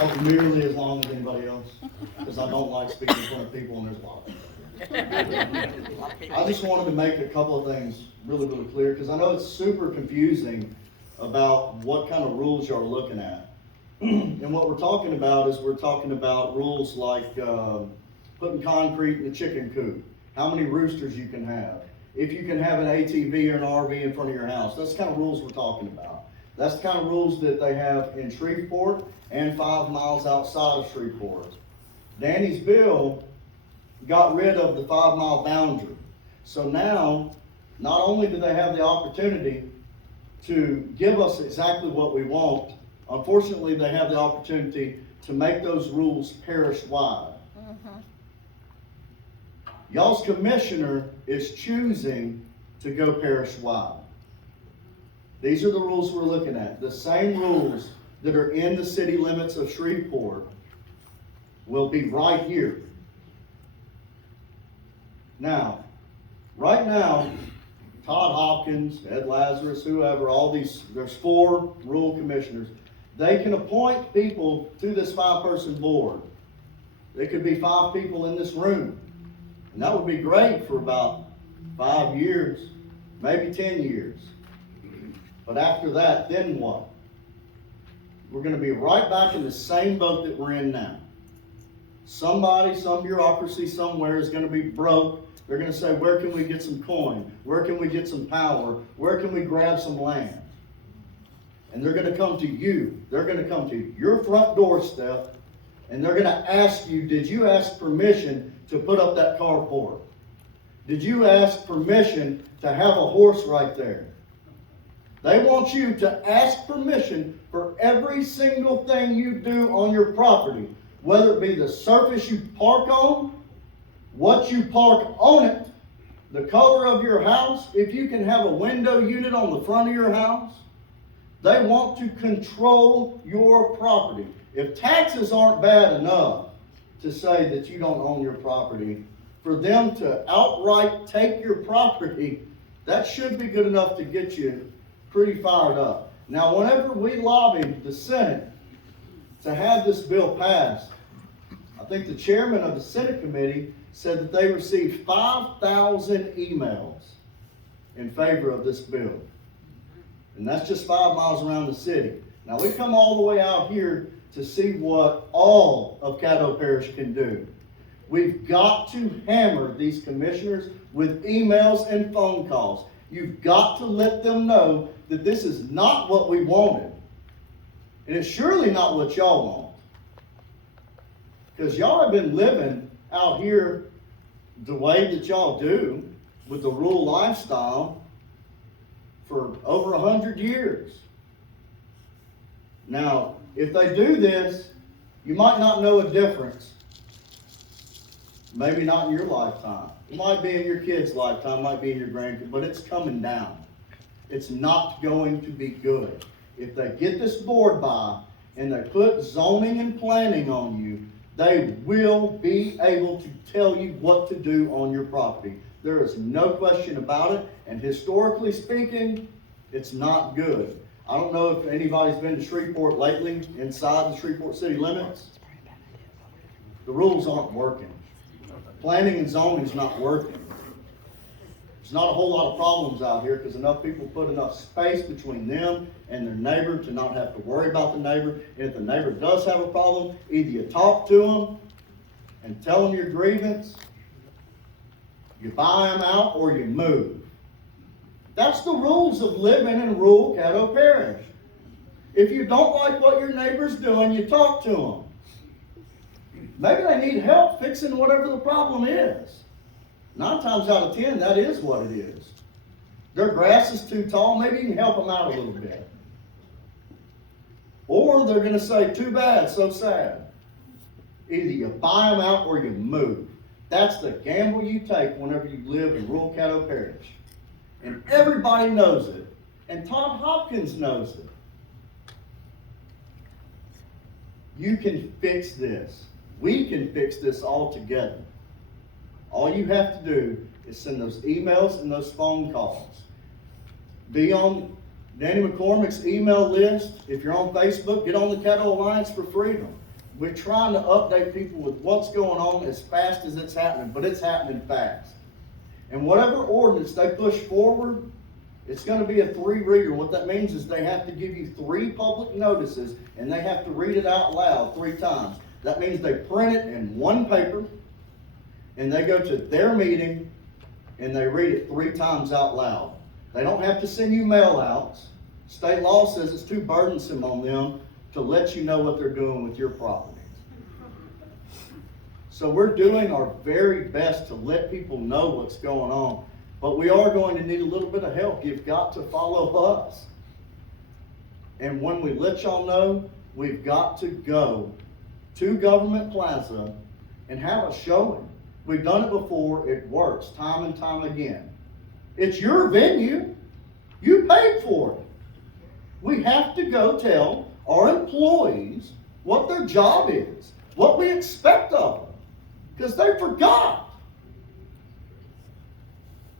talk nearly as long as anybody else, because I don't like speaking in front of people and there's a lot of them. I just wanted to make a couple of things really, really clear, because I know it's super confusing about what kind of rules you're looking at. And what we're talking about is we're talking about rules like putting concrete in the chicken coop, how many roosters you can have, if you can have an ATV or an RV in front of your house. That's the kind of rules we're talking about. That's the kind of rules that they have in Shreveport and 5 miles outside of Shreveport. Danny's bill got rid of the 5-mile boundary. So now, not only do they have the opportunity to give us exactly what we want, unfortunately they have the opportunity to make those rules parish-wide. Y'all's commissioner is choosing to go parish-wide. These are the rules we're looking at. The same rules that are in the city limits of Shreveport will be right here. Now, right now, Todd Hopkins, Ed Lazarus, whoever, all these, there's 4 rural commissioners. They can appoint people to this 5-person board. There could be 5 people in this room. And that would be great for about 5 years, maybe 10 years. But after that, then what? We're going to be right back in the same boat that we're in now. Somebody, some bureaucracy somewhere is going to be broke. They're going to say, where can we get some coin? Where can we get some power? Where can we grab some land? And they're going to come to you. They're going to come to your front doorstep, and they're going to ask you, did you ask permission to put up that carport? Did you ask permission to have a horse right there? They want you to ask permission for every single thing you do on your property, whether it be the surface you park on, what you park on it, the color of your house, if you can have a window unit on the front of your house. They want to control your property. If taxes aren't bad enough to say that you don't own your property, for them to outright take your property, that should be good enough to get you pretty fired up. Now, whenever we lobbied the Senate to have this bill passed, I think the chairman of the Senate committee said that they received 5,000 emails in favor of this bill. And that's just 5 miles around the city. Now, we come all the way out here to see what all of Caddo Parish can do. We've got to hammer these commissioners with emails and phone calls. You've got to let them know that this is not what we wanted. And it's surely not what y'all want. Because y'all have been living out here the way that y'all do, with the rural lifestyle, for over 100 years. Now, if they do this, you might not know a difference. Maybe not in your lifetime. It might be in your kid's lifetime, might be in your grandkids, but it's coming down. It's not going to be good. If they get this board by and they put zoning and planning on you, they will be able to tell you what to do on your property. There is no question about it, and historically speaking, it's not good. I don't know if anybody's been to Shreveport lately, inside the Shreveport city limits. The rules aren't working. Planning and zoning is not working. There's not a whole lot of problems out here because enough people put enough space between them and their neighbor to not have to worry about the neighbor. And if the neighbor does have a problem, either you talk to them and tell them your grievance, you buy them out, or you move. That's the rules of living in rural Caddo Parish. If you don't like what your neighbor's doing, you talk to them. Maybe they need help fixing whatever the problem is. 9 times out of 10, that is what it is. Their grass is too tall, maybe you can help them out a little bit. Or they're going to say, too bad, so sad. Either you buy them out or you move. That's the gamble you take whenever you live in rural Caddo Parish. And everybody knows it. And Todd Hopkins knows it. You can fix this. We can fix this all together. All you have to do is send those emails and those phone calls. Be on Danny McCormick's email list. If you're on Facebook, get on the Caddo Alliance for Freedom. we're trying to update people with what's going on as fast as it's happening, but it's happening fast. And whatever ordinance they push forward, it's gonna be a 3-reader. What that means is they have to give you 3 public notices, and they have to read it out loud 3 times. That means they print it in 1 paper, and they go to their meeting, and they read it 3 times out loud. They don't have to send you mail outs. State law says it's too burdensome on them to let you know what they're doing with your property. So we're doing our very best to let people know what's going on. But we are going to need a little bit of help. You've got to follow us. And when we let y'all know, we've got to go to Government Plaza and have a showing. We've done it before. It works time and time again. It's your venue. You paid for it. We have to go tell our employees what their job is, what we expect of them, because they forgot.